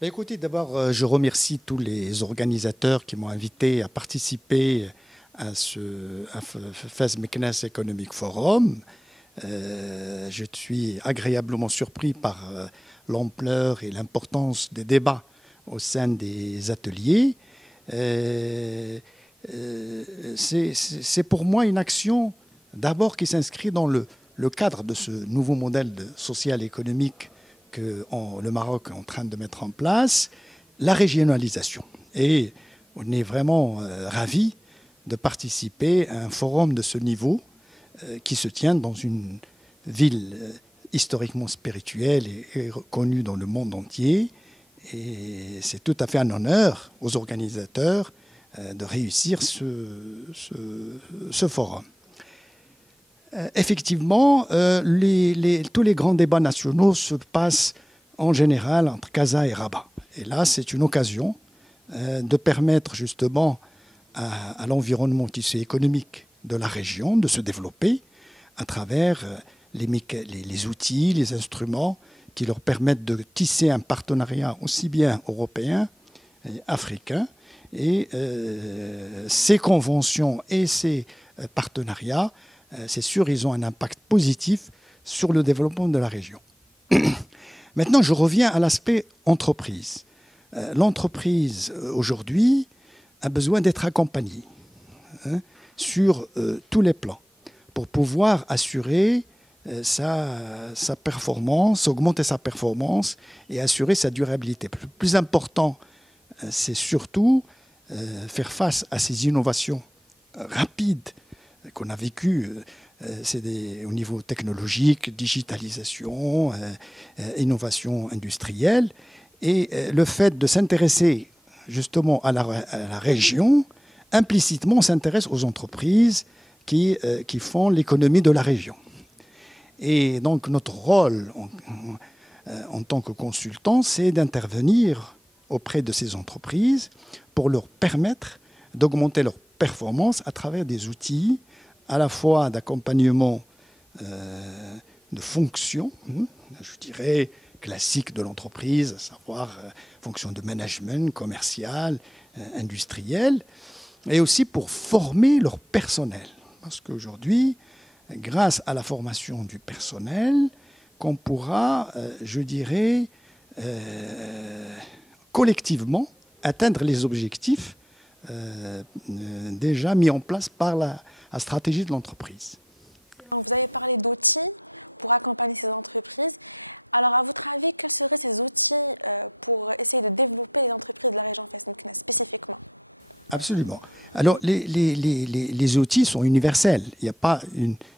Ben, écoutez, d'abord, je remercie tous les organisateurs qui m'ont invité à participer à ce FES Meknes Economic Forum. Je suis agréablement surpris par l'ampleur et l'importance des débats au sein des ateliers. C'est pour moi une action d'abord qui s'inscrit dans le cadre de ce nouveau modèle social et économique que le Maroc est en train de mettre en place, la régionalisation. Et on est vraiment ravis de participer à un forum de ce niveau qui se tient dans une ville historiquement spirituelle et connue dans le monde entier. Et c'est tout à fait un honneur aux organisateurs de réussir ce forum. Effectivement, tous les grands débats nationaux se passent en général entre Casa et Rabat. Et là, c'est une occasion de permettre justement à l'environnement économique de la région de se développer à travers les outils, les instruments qui leur permettent de tisser un partenariat aussi bien européen et africain. Et ces conventions et ces partenariats, c'est sûr, ils ont un impact positif sur le développement de la région. Maintenant, je reviens à l'aspect entreprise. L'entreprise, aujourd'hui, a besoin d'être accompagnée sur tous les plans pour pouvoir assurer sa performance, augmenter sa performance et assurer sa durabilité. Le plus important, c'est surtout faire face à ces innovations rapides qu'on a vécues. C'est au niveau technologique, digitalisation, innovation industrielle. Et le fait de s'intéresser justement à la région, implicitement, on s'intéresse aux entreprises qui font l'économie de la région. Et donc notre rôle en tant que consultant, c'est d'intervenir auprès de ces entreprises pour leur permettre d'augmenter leur performance à travers des outils à la fois d'accompagnement de fonctions, je dirais, classiques de l'entreprise, à savoir fonctions de management, commercial, industriel, et aussi pour former leur personnel. Parce qu'aujourd'hui, grâce à la formation du personnel, qu'on pourra, je dirais, collectivement atteindre les objectifs déjà mis en place par la stratégie de l'entreprise. Absolument. Alors, les outils sont universels. Il n'y a pas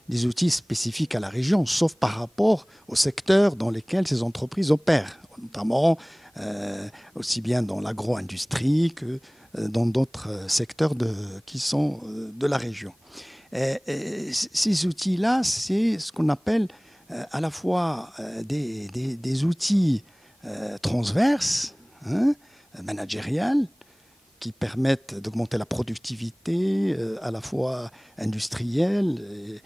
des outils spécifiques à la région, sauf par rapport au secteur dans lesquels ces entreprises opèrent, notamment aussi bien dans l'agro-industrie que dans d'autres secteurs qui sont de la région. Ces outils-là, c'est ce qu'on appelle à la fois des outils transverses, managériales, qui permettent d'augmenter la productivité à la fois industrielle.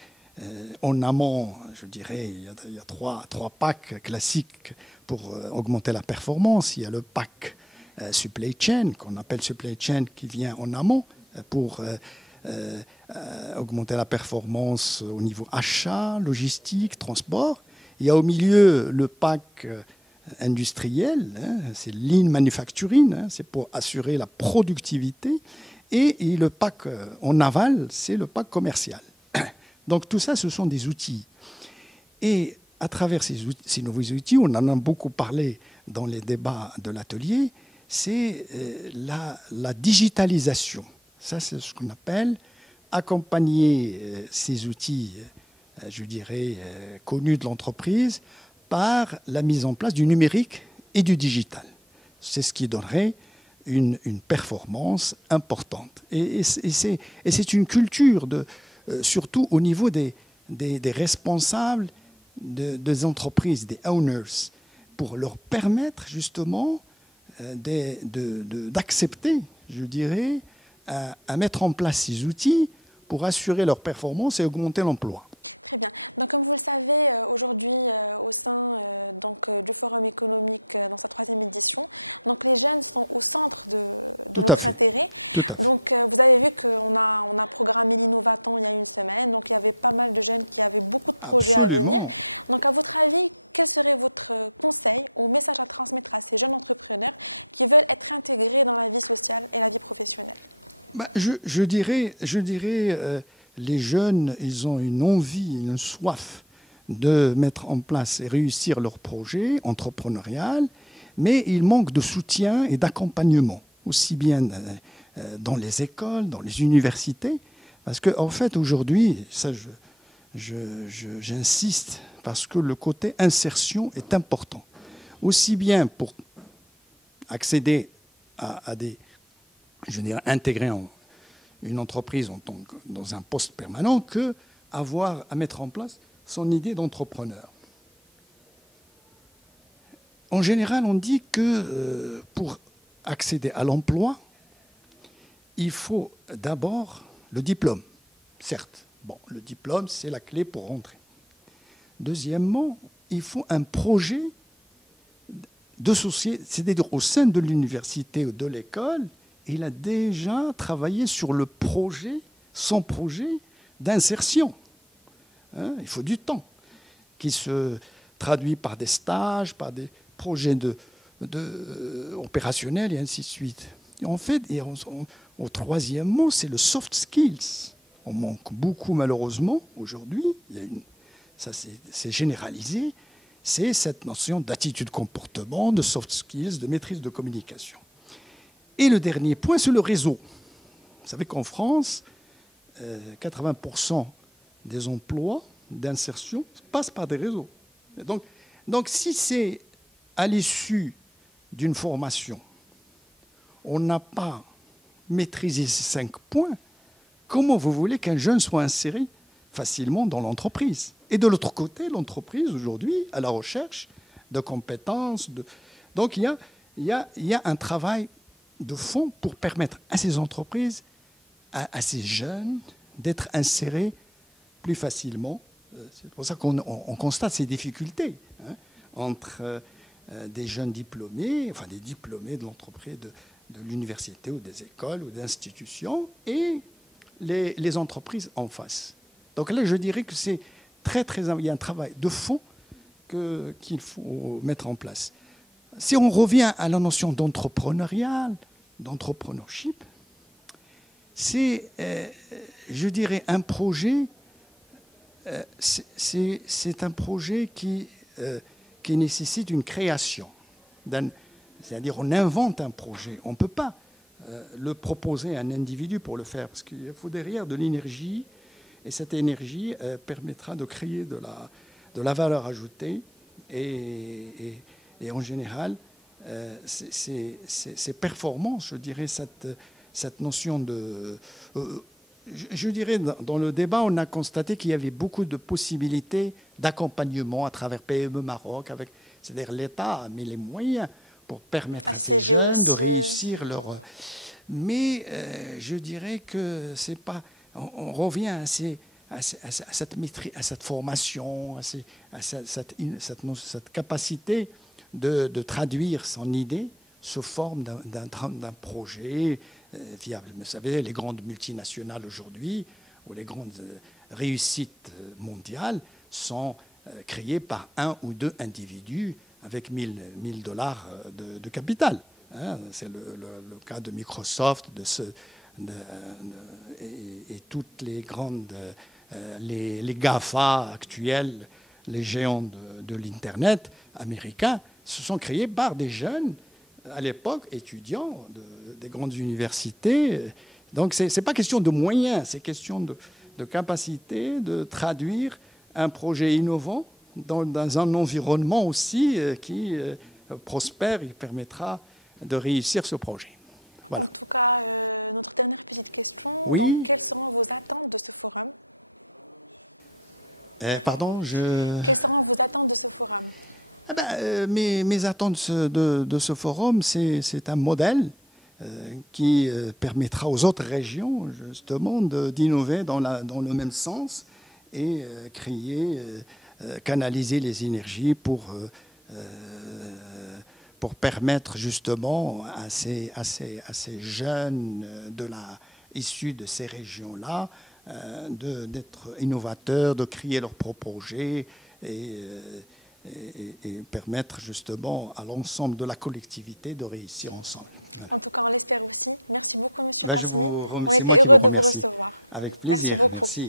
En amont, je dirais, il y a trois packs classiques pour augmenter la performance. Il y a le pack supply chain, qu'on appelle supply chain, qui vient en amont pour augmenter la performance au niveau achat, logistique, transport. Il y a au milieu le pack industriel, c'est lean manufacturing, c'est pour assurer la productivité. Et le pack en aval, c'est le pack commercial. Donc tout ça, ce sont des outils. Et à travers ces nouveaux outils, on en a beaucoup parlé dans les débats de l'atelier, c'est la digitalisation. Ça, c'est ce qu'on appelle accompagner ces outils, je dirais, connus de l'entreprise par la mise en place du numérique et du digital. C'est ce qui donnerait une performance importante. Et c'est une culture, surtout au niveau des responsables des entreprises, des owners, pour leur permettre justement d'accepter, je dirais, à mettre en place ces outils pour assurer leur performance et augmenter l'emploi. Tout à fait. Tout à fait. Absolument. Bah, je dirais, les jeunes, ils ont une envie, une soif de mettre en place et réussir leur projet entrepreneurial, mais il manque de soutien et d'accompagnement, aussi bien dans les écoles, dans les universités, parce qu'en fait, aujourd'hui, ça, j'insiste, parce que le côté insertion est important, aussi bien pour accéder à des, je dirais, intégrer une entreprise dans un poste permanent que avoir à mettre en place son idée d'entrepreneur. En général, on dit que pour accéder à l'emploi, il faut d'abord le diplôme. Certes, bon, le diplôme, c'est la clé pour rentrer. Deuxièmement, il faut un projet de société, c'est-à-dire au sein de l'université ou de l'école, il a déjà travaillé sur le projet, son projet d'insertion. Hein, il faut du temps, qui se traduit par des stages, par des projets opérationnels et ainsi de suite. Et en fait, au troisième mot, c'est le soft skills. On manque beaucoup malheureusement aujourd'hui, ça c'est généralisé, c'est cette notion d'attitude comportement, de soft skills, de maîtrise de communication. Et le dernier point, c'est le réseau. Vous savez qu'en France, 80% des emplois d'insertion passent par des réseaux. Donc si c'est à l'issue d'une formation, on n'a pas maîtrisé ces 5 points, comment vous voulez qu'un jeune soit inséré facilement dans l'entreprise? Et de l'autre côté, l'entreprise, aujourd'hui, à la recherche de compétences. Donc il y a un travail de fond pour permettre à ces entreprises, à ces jeunes, d'être insérés plus facilement. C'est pour ça qu'on constate ces difficultés entre des jeunes diplômés, enfin des diplômés de l'entreprise, de l'université ou des écoles ou d'institutions, et les entreprises en face. Donc là, je dirais que c'est il y a un travail de fond qu'il faut mettre en place. Si on revient à la notion d'entrepreneuriat, d'entrepreneurship, c'est, je dirais, un projet, c'est un projet qui nécessite une création. C'est-à-dire, on invente un projet. On ne peut pas le proposer à un individu pour le faire, parce qu'il faut derrière de l'énergie, et cette énergie permettra de créer de la valeur ajoutée. Et en général, ces performances, je dirais, cette notion de... je dirais, dans le débat, on a constaté qu'il y avait beaucoup de possibilités d'accompagnement à travers PME Maroc, c'est-à-dire l'État a mis les moyens pour permettre à ces jeunes de réussir leur... Mais je dirais que c'est pas... On revient à cette maîtrise, à cette formation, à cette capacité de traduire son idée sous forme d'un projet viable. Vous savez, les grandes multinationales aujourd'hui, ou les grandes réussites mondiales, sont créées par un ou deux individus avec 1000 dollars de capital. Hein, c'est le cas de Microsoft, et toutes les grandes, les GAFA actuels, les géants de l'Internet américains, se sont créés par des jeunes, à l'époque, étudiants des grandes universités. Donc, ce n'est pas question de moyens, c'est question de capacité de traduire un projet innovant dans un environnement aussi qui prospère et permettra de réussir ce projet. Voilà. Oui. Pardon, Ah ben, mes attentes de ce forum, c'est un modèle qui permettra aux autres régions, justement, d'innover dans le même sens et canaliser les énergies pour permettre justement à ces jeunes issus de ces régions-là d'être innovateurs, de créer leurs propres projets et permettre justement à l'ensemble de la collectivité de réussir ensemble. Voilà. Ben, c'est moi qui vous remercie. Avec plaisir, merci.